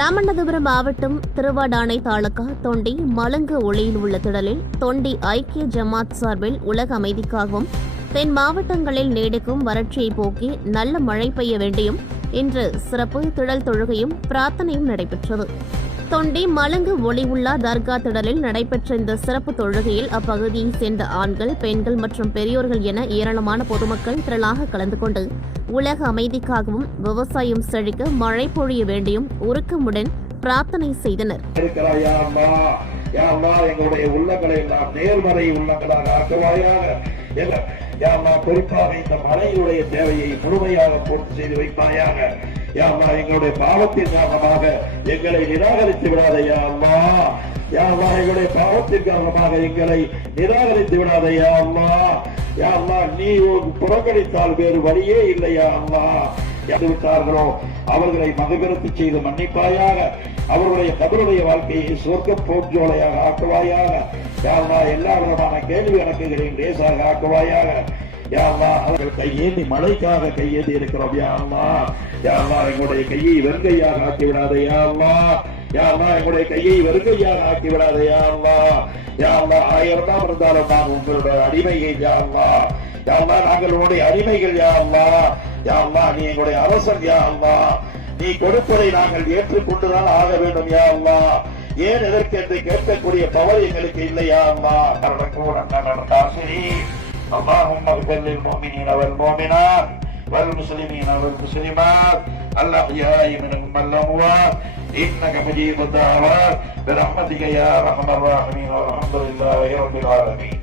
ராமநாதபுரம் மாவட்டம் திருவாடானை தாலுகா தொண்டி மலங்கு ஒளியில் உள்ள திடலில் தொண்டி ஐக்கிய ஜமாத் சார்பில் உலக அமைதிக்காகவும் தென் மாவட்டங்களில் நீடிக்கும் வறட்சியை போக்கி நல்ல மழை பெய்ய வேண்டியும் இன்று சிறப்பு திடல் தொழுகையும் பிரார்த்தனையும் நடைபெற்றது. தொண்டி மலங்கு ஒளி உள்ள தர்கா திடலில் நடைபெற்ற இந்த சிறப்பு தொழுகையில் அப்பகுதியைச் சேர்ந்த ஆண்கள், பெண்கள் மற்றும் பெரியோர்கள் என ஏராளமான பொதுமக்கள் திரளாக கலந்து கொண்டு உலக அமைதிக்காகவும் விவசாயம் செழிக்க மழை பொழிய வேண்டியும் உருக்கமுடன் பிரார்த்தனை செய்தனர். எங்களுடைய உள்ளங்களை எல்லாம் நேர்மறை உள்ளங்களாக ஆக்குவாயாக. குறிப்பாக இந்த மழையுடைய தேவையை முழுமையாக பூர்த்தி செய்து வைப்பாயாக. எங்களுடைய பாவத்தின் காரணமாக எங்களை நிராகரித்து விடாதையா அம்மா. எங்களுடைய பாவத்தின் காரணமாக எங்களை நிராகரித்து விடாதையா அம்மா. நீ புறக்கணித்தால் வேறு வழியே இல்லையா அம்மா. விட்டார்களோ அவர்களை மகபிரத்து செய்து மன்னிப்பாயாக. அவர்களுடைய கபருடைய வாழ்க்கையை சொர்க்க போன்றோலையாக ஆக்குவாயாக. எல்லா விதமான கேள்வி கணக்குகளையும் லேசாக ஆக்குவாயாக. அவர்கள் கையேந்தி மழைக்காக கையேந்தி இருக்கிறோம். எங்களுடைய கையை வெறுங்கையாக ஆக்கி விடாதையா அம்மா. எங்களுடைய கையை வெறுங்கையாக ஆக்கி விடாதையா அம்மா. 1000 தான் இருந்தாலும் நான் உங்களுடைய அடிமையை நாங்கள் உன்னுடைய அடிமைகள் நீ எங்களுடைய அரசன் நீ கொடுப்பதை நாங்கள் ஏற்றுக்கொண்டுதான் ஆக வேண்டும். ஏன் எதற்கு என்று கேட்கக்கூடிய பவர் எங்களுக்கு இல்லையா அம்மா. اللهم اغفر للمؤمنين والمؤمنات والمسلمين والمسلمات الأحياء منهم والأموات إنك مجيب الدعوات برحمتك يا أرحم الراحمين والحمد لله رب العالمين.